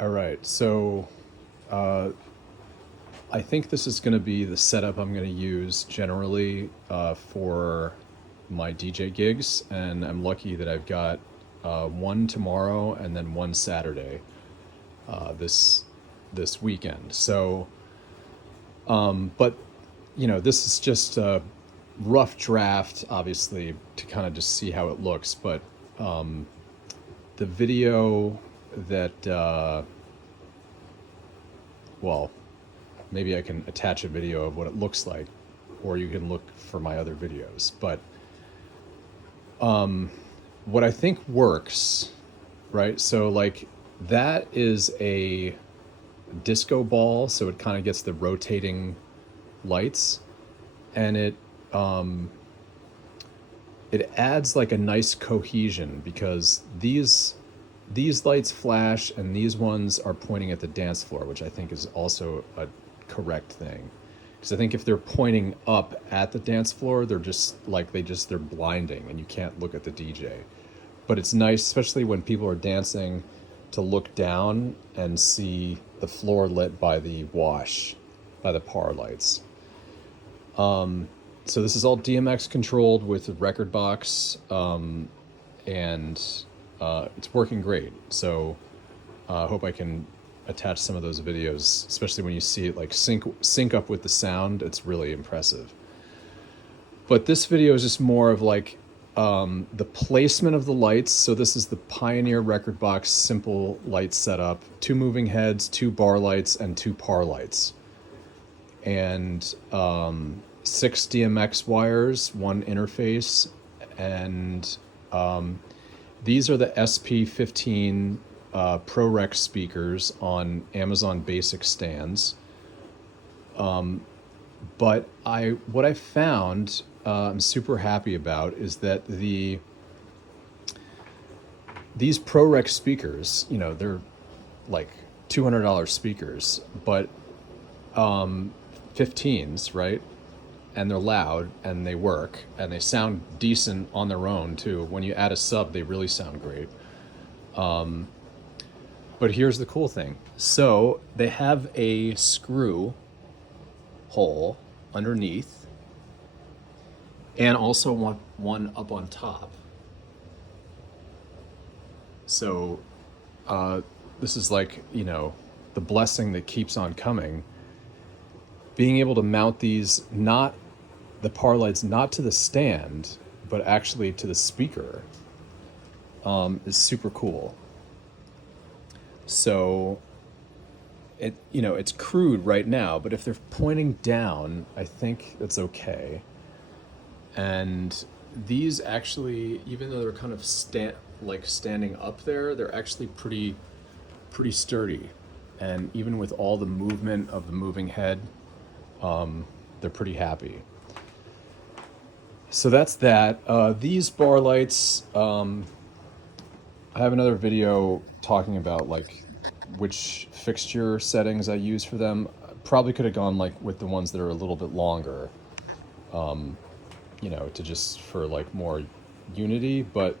All right, so I think this is going to be the setup I'm going to use generally for my DJ gigs, and I'm lucky that I've got one tomorrow and then one Saturday this weekend. So, but this is just a rough draft, obviously, to kind of just see how it looks. But the video that well, maybe I can attach a video of what it looks like, or you can look for my other videos. But what I think works, right? So like that is a disco ball, so it kind of gets the rotating lights, and it adds like a nice cohesion because these lights flash and these ones are pointing at the dance floor, which I think is also a correct thing. Because I think if they're pointing up at the dance floor, they're just like they're blinding and you can't look at the DJ. But it's nice, especially when people are dancing, to look down and see the floor lit by the wash, by the par lights. So this is all DMX controlled with a record box, and it's working great. So I hope I can attach some of those videos, especially when you see it like sync up with the sound. It's really impressive. But this video is just more of like the placement of the lights. So this is the Pioneer record box simple light setup: 2 moving heads, 2 bar lights, and 2 par lights, and 6 DMX wires, 1 interface, and these are the SP-15 ProReck speakers on Amazon Basic stands. But what I found I'm super happy about is that these ProReck speakers, they're like $200 speakers, but 15s, right? And they're loud and they work and they sound decent on their own too. When you add a sub, they really sound great. But here's the cool thing. So they have a screw hole underneath and also one up on top. So this is like, the blessing that keeps on coming. Being able to mount these, not the par lights, not to the stand, but actually to the speaker, is super cool. So it's crude right now, but if they're pointing down, I think it's okay. And these actually, even though they're kind of standing up there, they're actually pretty sturdy. And even with all the movement of the moving head, they're pretty happy. So that's that. These bar lights, I have another video talking about like which fixture settings I use for them. Probably could have gone like with the ones that are a little bit longer, to just for like more unity. But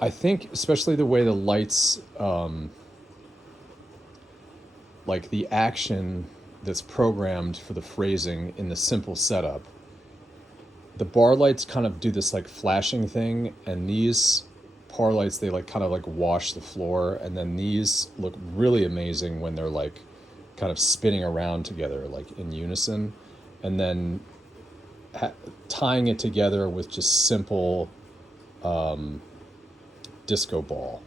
I think especially the way the lights, like the action that's programmed for the phrasing in the simple setup, the bar lights kind of do this like flashing thing, and these par lights, they like kind of like wash the floor, and then these look really amazing when they're like kind of spinning around together like in unison, and then tying it together with just simple disco ball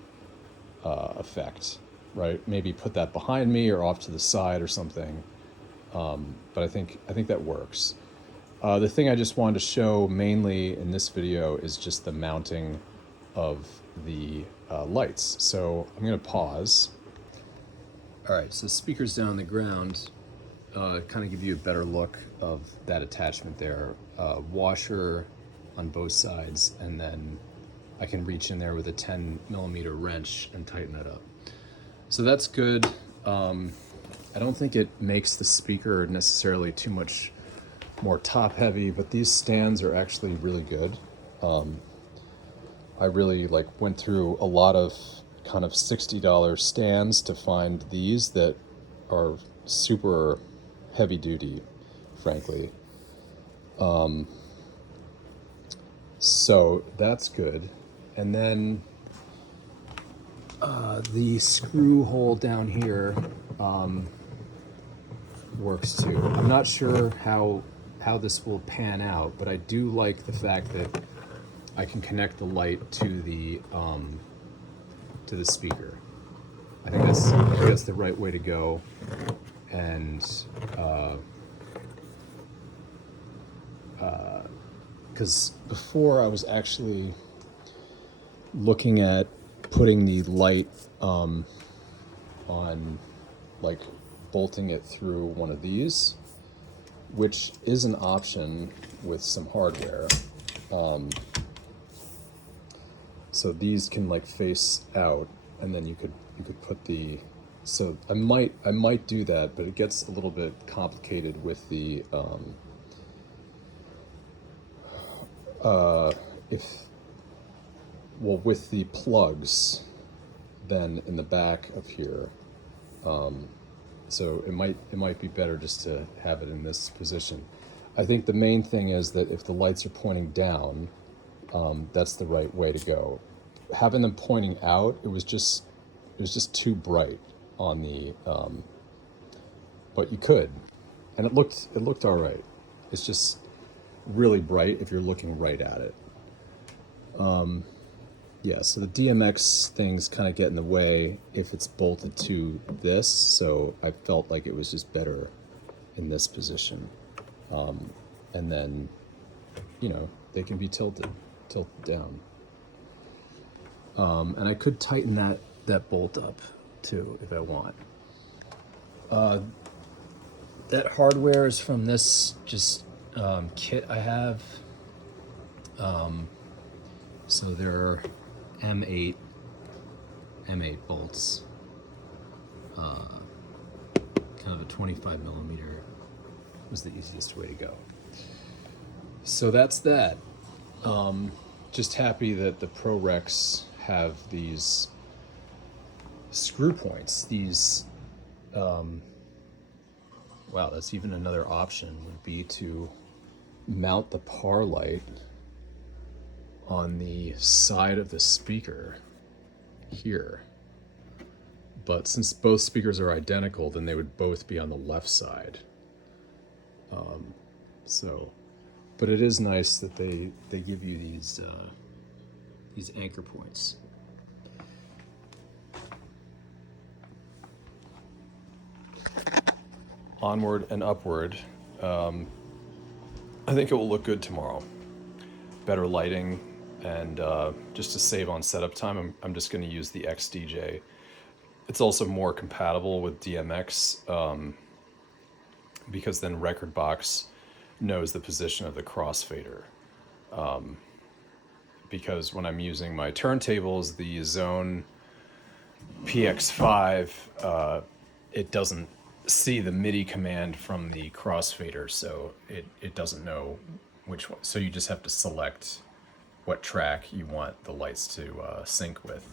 effect, right? Maybe put that behind me or off to the side or something. But I think that works. The thing I just wanted to show mainly in this video is just the mounting of the lights. So I'm going to pause. All right, so speakers down on the ground, kind of give you a better look of that attachment there. Washer on both sides, and then I can reach in there with a 10mm wrench and tighten it up. So that's good. I don't think it makes the speaker necessarily too much more top heavy, but these stands are actually really good. I really went through a lot of kind of $60 stands to find these that are super heavy duty, frankly. So that's good. And then the screw hole down here works too. I'm not sure how this will pan out, but I do like the fact that I can connect the light to the speaker. I think that's the right way to go. And because before I was actually looking at putting the light on, like bolting it through one of these, which is an option with some hardware. So these can like face out, and then you could put the. So I might do that, but it gets a little bit complicated with the with the plugs then in the back of here. So it might be better just to have it in this position. I think the main thing is that if the lights are pointing down, that's the right way to go. Having them pointing out, it was just too bright on the, but you could, and it looked all right. It's just really bright if you're looking right at it. Yeah, so the DMX things kind of get in the way if it's bolted to this, so I felt like it was just better in this position. And then, they can be tilted down. And I could tighten that bolt up too if I want. That hardware is from this kit I have. So they're M8 bolts. Kind of a 25 millimeter was the easiest way to go. So that's that. Just happy that the ProRecks have these screw points. These, wow, that's even another option, would be to mount the par light on the side of the speaker here. But since both speakers are identical, then they would both be on the left side. But it is nice that they give you these anchor points. Onward and upward. I think it will look good tomorrow. Better lighting, and just to save on setup time, I'm just going to use the XDJ. It's also more compatible with DMX because then Rekordbox knows the position of the crossfader. Because when I'm using my turntables, the Zone PX5, it doesn't see the MIDI command from the crossfader, so it doesn't know which one. So you just have to select what track you want the lights to sync with.